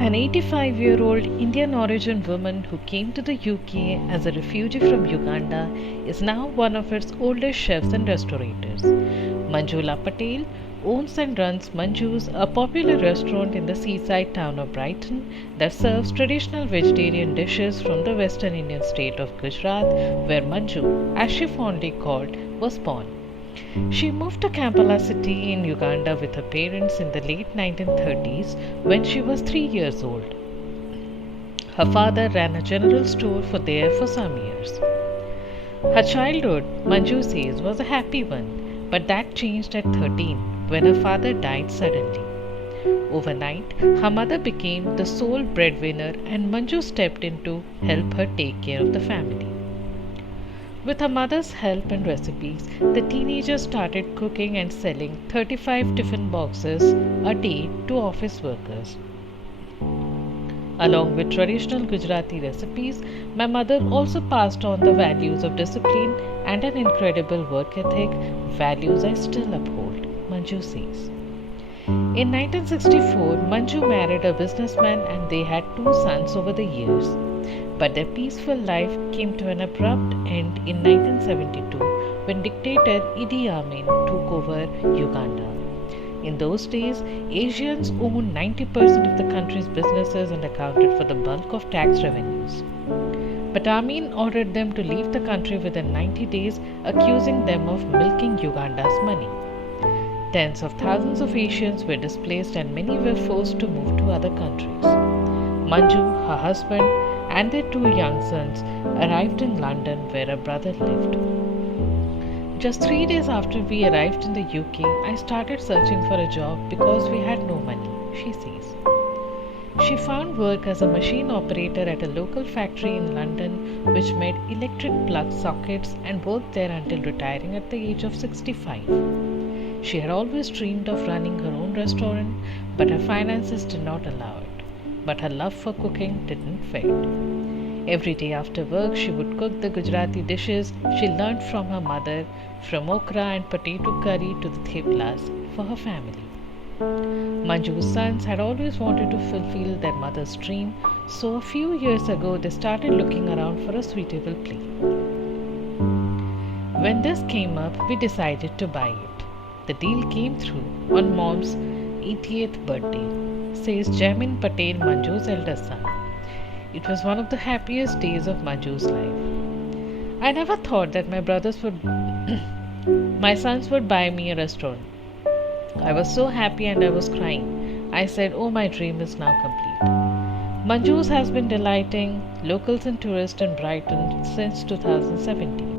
An 85-year-old Indian origin woman who came to the UK as a refugee from Uganda is now one of its oldest chefs and restaurateurs. Manjula Patel owns and runs Manju's, a popular restaurant in the seaside town of Brighton that serves traditional vegetarian dishes from the western Indian state of Gujarat, where Manju, as she fondly called, was born. She moved to Kampala city in Uganda with her parents in the late 1930s when she was 3 years old. Her father ran a general store there for some years. Her childhood, Manju says, was a happy one, but that changed at 13 when her father died suddenly. Overnight, her mother became the sole breadwinner and Manju stepped in to help her take care of the family. With her mother's help and recipes, the teenager started cooking and selling 35 tiffin boxes a day to office workers. Along with traditional Gujarati recipes, my mother also passed on the values of discipline and an incredible work ethic, values I still uphold, Manju says. In 1964, Manju married a businessman and they had 2 sons over the years. But their peaceful life came to an abrupt end in 1972 when dictator Idi Amin took over Uganda. In those days, Asians owned 90% of the country's businesses and accounted for the bulk of tax revenues. But Amin ordered them to leave the country within 90 days, accusing them of milking Uganda's money. Tens of thousands of Asians were displaced and many were forced to move to other countries. Manju, her husband, and their 2 young sons arrived in London where her brother lived. Just 3 days after we arrived in the UK, I started searching for a job because we had no money, she says. She found work as a machine operator at a local factory in London which made electric plug sockets and worked there until retiring at the age of 65. She had always dreamed of running her own restaurant, but her finances did not allow it. But her love for cooking didn't fade. Every day after work, she would cook the Gujarati dishes she learned from her mother, from okra and potato curry to the theplas, for her family. Manju's sons had always wanted to fulfill their mother's dream, so a few years ago they started looking around for a suitable place. When this came up, we decided to buy it. The deal came through on Mom's 80th birthday, says Jamin Patel, Manju's eldest son. It was one of the happiest days of Manju's life. I never thought that my sons would buy me a restaurant. I was so happy and I was crying. I said, oh, my dream is now complete. Manju's has been delighting locals and tourists in Brighton since 2017.